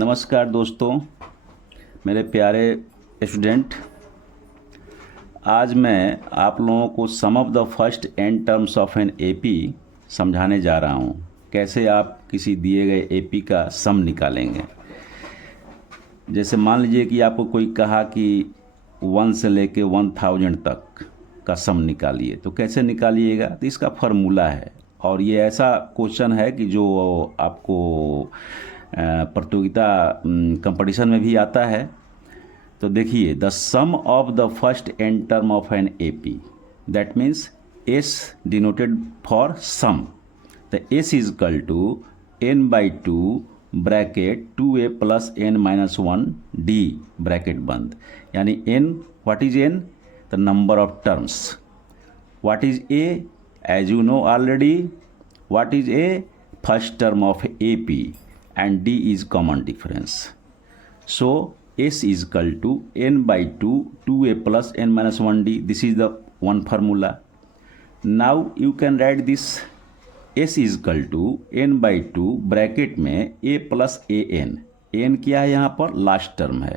नमस्कार दोस्तों, मेरे प्यारे स्टूडेंट। आज मैं आप लोगों को sum of the first N terms of an AP समझाने जा रहा हूँ। कैसे आप किसी दिए गए एपी का सम निकालेंगे। जैसे मान लीजिए कि आपको कोई कहा कि 1 से लेके 1000 तक का सम निकालिए, तो कैसे निकालिएगा। तो इसका फार्मूला है, और ये ऐसा क्वेश्चन है कि जो आपको प्रतियोगिता कंपटीशन में भी आता है। तो देखिए, the sum of the first N term of an AP, that means S denoted for sum. तो S is equal to N by 2 bracket 2a plus N minus 1 D bracket बंद। यानी N, what is N? The number of terms. What is A? As you know already, what is A? First term of AP, and D is common difference. So S is equal to n by 2 2a plus n minus 1D. This is the one formula. Now you can write this S is equal to n by 2 bracket में a plus an. n क्या है यहाँ पर? Last term है।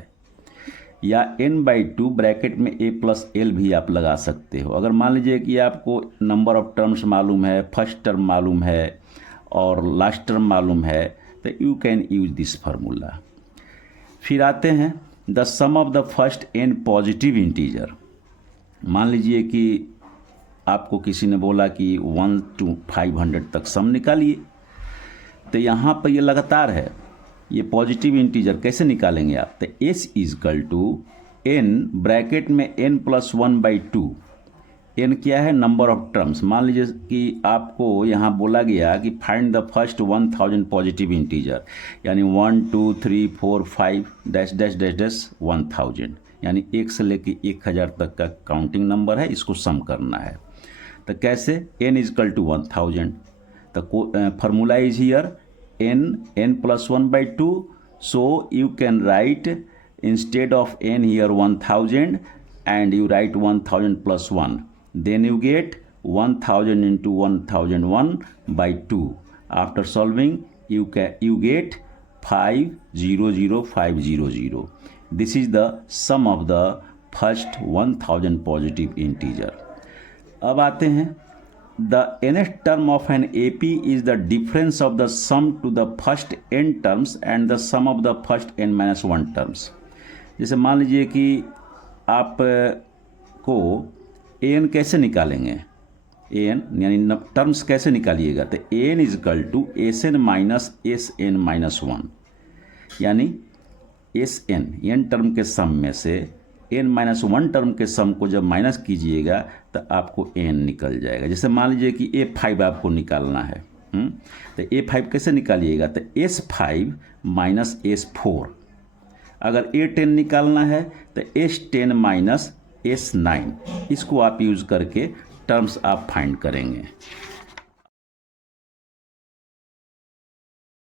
या n by 2 bracket में a plus l भी आप लगा सकते हो। अगर मान लीजिए कि आपको नंबर ऑफ टर्म्स मालूम है, फर्स्ट टर्म मालूम है और लास्ट टर्म मालूम है, तो you can use this formula. फिर आते हैं the sum of the first N positive integer. मान लीजिए कि आपको किसी ने बोला कि 1 to 500 तक सम निकालिए। तो यहाँ पर ये लगातार है, ये पॉजिटिव इंटीजर कैसे निकालेंगे आप? तो S is equal to N bracket में n प्लस 1 बाई 2। एन क्या है? Number of terms. मान लीजिए कि आपको यहाँ बोला गया कि find the first 1000 positive integer, यानी 1 2 3 4 5 डैश डैश डैश डैश 1000, यानी 1 से लेके 1000 तक का काउंटिंग नंबर है, इसको सम करना है। तो कैसे? n is equal to 1000। तो formula is here n plus 1 by 2। So you can write instead of n here 1000, and you write 1000 plus 1. Then you get 1000 into 1001 by 2. After solving, you get 500500. This is the sum of the first 1000 positive integer. अब आते हैं, the nth term of an AP is the difference of the sum to the first n terms and the sum of the first n minus 1 terms. जैसे मान लीजिए कि आप को N कैसे निकालेंगे? एन यानी टर्म्स कैसे निकालिएगा? तो N is equal to S N minus S N minus 1, यानी एस एन टर्म के सम में से एन माइनस 1 टर्म के सम को जब माइनस कीजिएगा तो आपको एन निकल जाएगा। जैसे मान लीजिए कि A5 आपको निकालना है, तो A5 कैसे निकालिएगा? तो S5 माइनस S4। अगर A10 निकालना है तो S10 माइनस S9, इसको आप यूज़ करके टर्म्स आप फाइंड करेंगे।